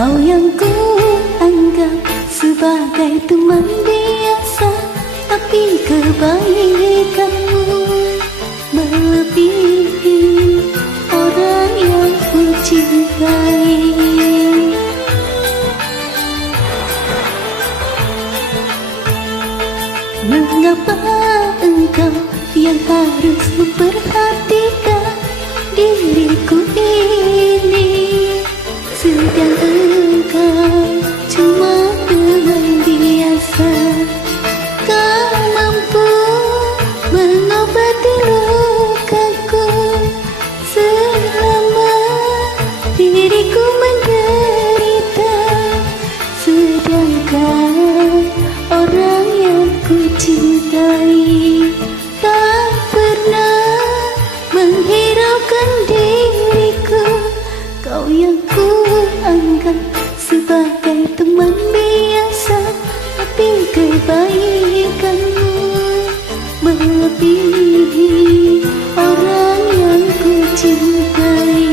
Kau yang ku anggap sebagai teman biasa, tapi kebaikanmu melebihi orang yang ku cintai. Mengapa engkau yang harus memperhatikan diriku ini, sedang engkau cuma teman biasa? Kau mampu mengobati lukaku selama diriku menderita, sedangkan orang yang ku cintai tak pernah menghiraukan diriku. Kau yang ku anggap sebagai teman biasa, tapi kebaikanmu melebihi orang yang ku cintai.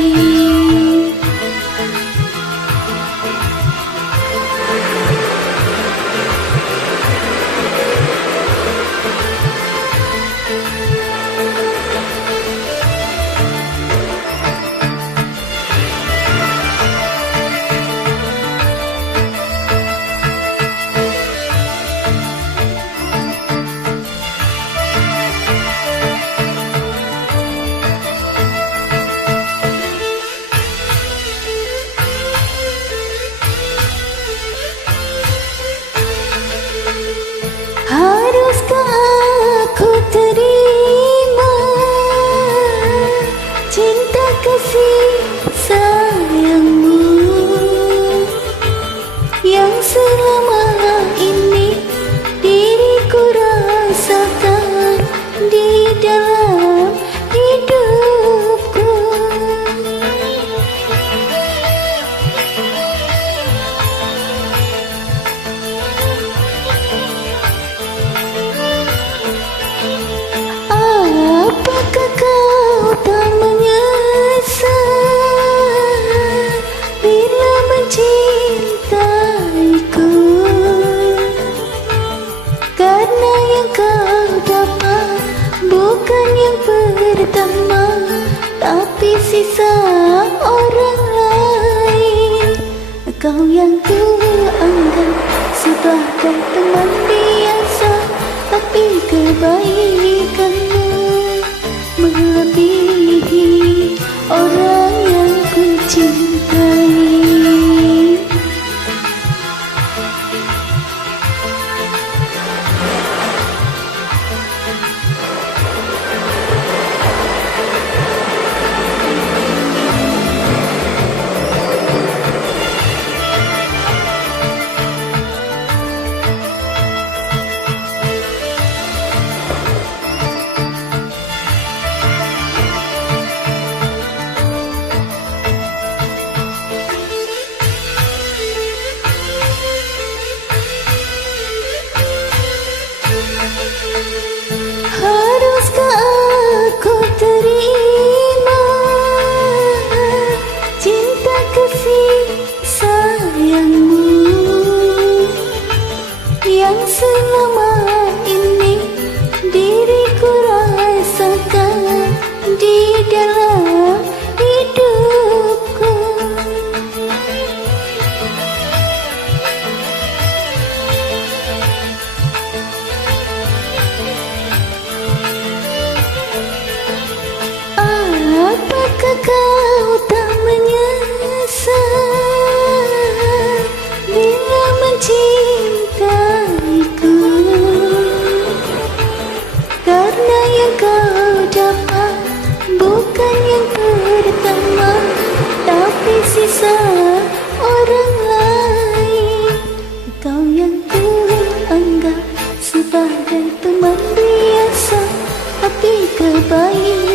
Haruskah aku terima cinta kasih sayangmu yang selama ini diriku rasakan di dalam hidupku? Apakah kau tak menyesal bila mencintaiku? Karena yang kau dapat bukan yang pertama, tapi sisa orang lain. Kau yang ku anggap sebagai teman biasa, tapi kebaikanmu melebihi orang yang ku cintai. Haruskah aku terima cinta kasih sayangmu yang selama ini diriku rasakan di dalam hidupku? Apakah kau tak menyesal bila mencintaiku? Karena yang kau dapat bukan yang pertama, tapi sisa orang lain. Kau yang ku anggap sebagai teman biasa, tapi kebaikanmu